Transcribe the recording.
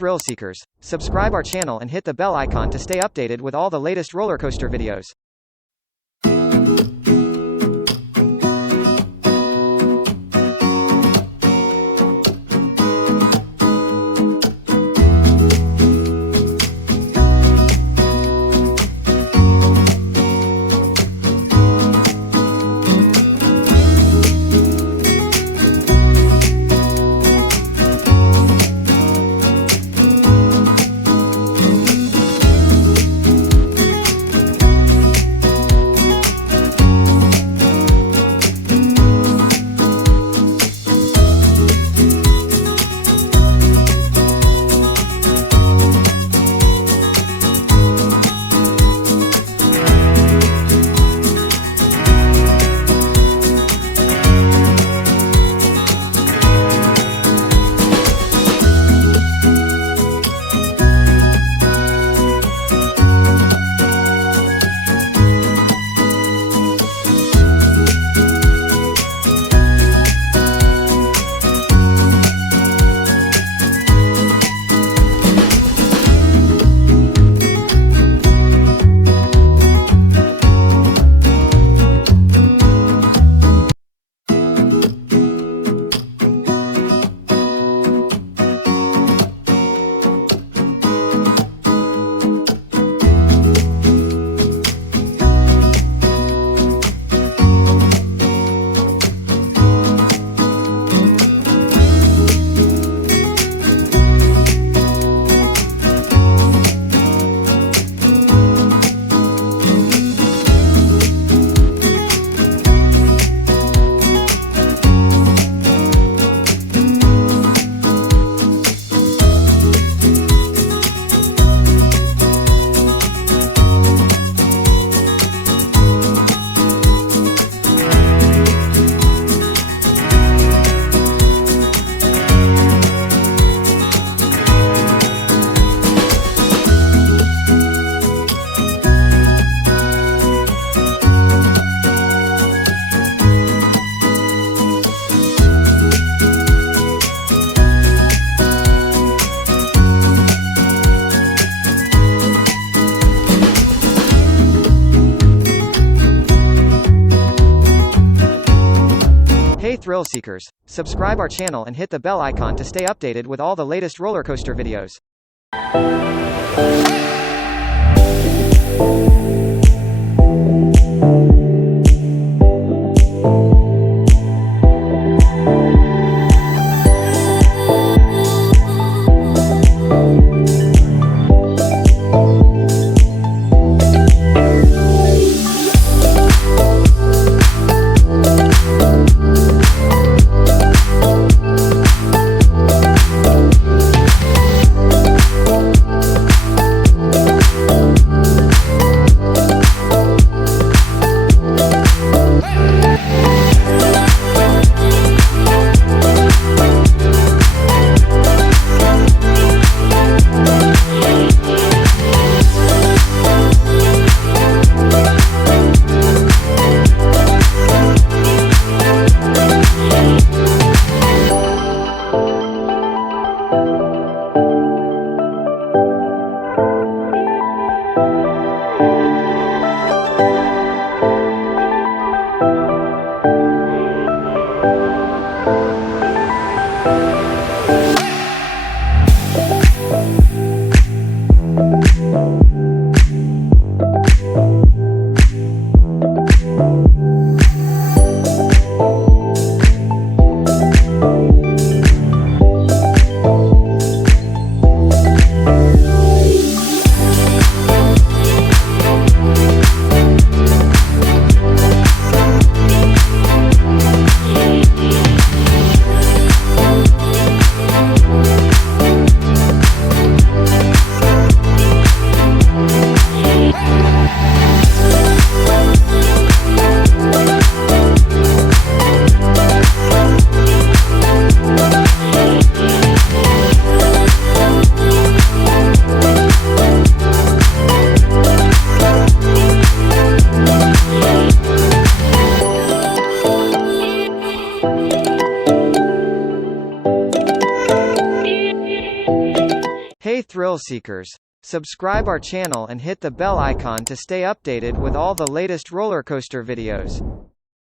thrill seekers, subscribe our channel and hit the bell icon to stay updated with all the latest roller coaster videos. Hey thrill seekers, subscribe our channel and hit the bell icon to stay updated with all the latest roller coaster videos. thrill seekers. Subscribe our channel and hit the bell icon to stay updated with all the latest roller coaster videos.